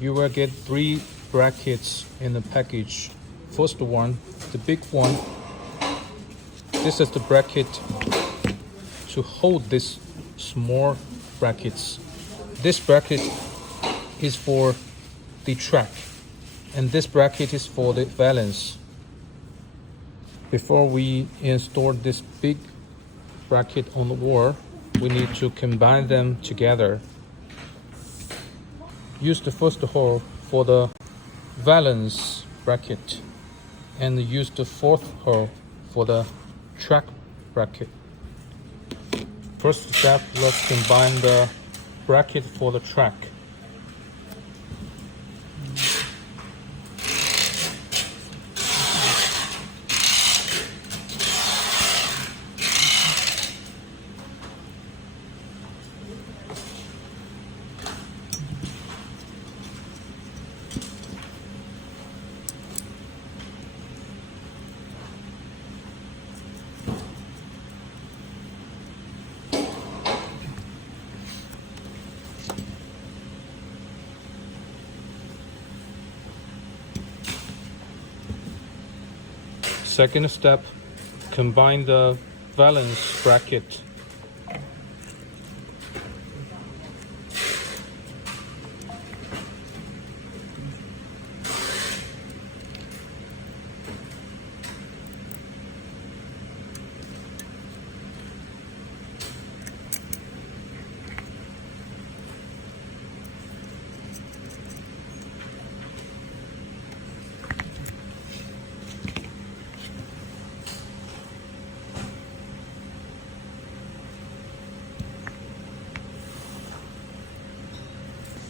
You will get 3 brackets in the package. First one, the big one, this is the bracket to hold this small brackets. This bracket is for the track, and this bracket is for the valance. Before we install this big bracket on the wall, we need to combine them together. Use the first hole for the valance bracket and use the fourth hole for the track bracket. First step, let's combine the bracket for the track. Second step, combine the valance bracket.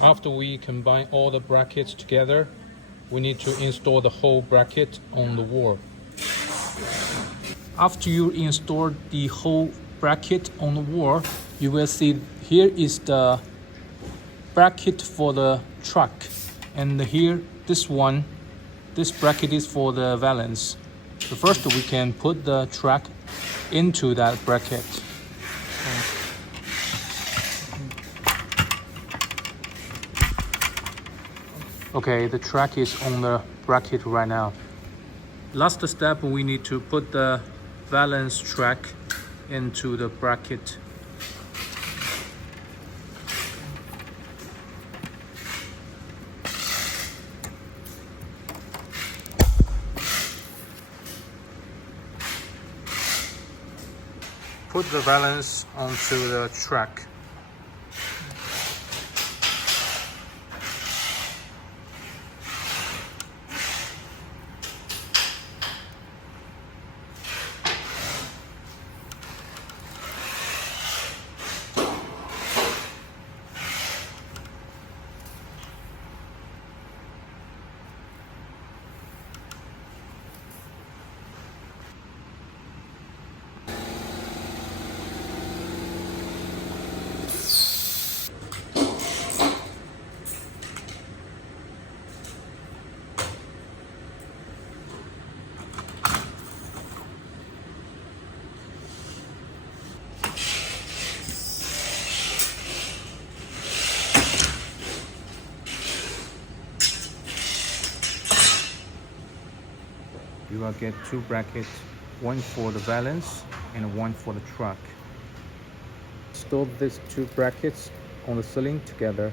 After we combine all the brackets together, we need to install the whole bracket on the wall. After you install the whole bracket on the wall, you will see here is the bracket for the truck, and here this bracket is for the valance. So first we can put the truck into that bracket. Okay, the track is on the bracket right now. Last step, we need to put the valance track into the bracket. Put the valance onto the track. You will get 2 brackets, one for the valance and one for the truck. Install these 2 brackets on the ceiling together.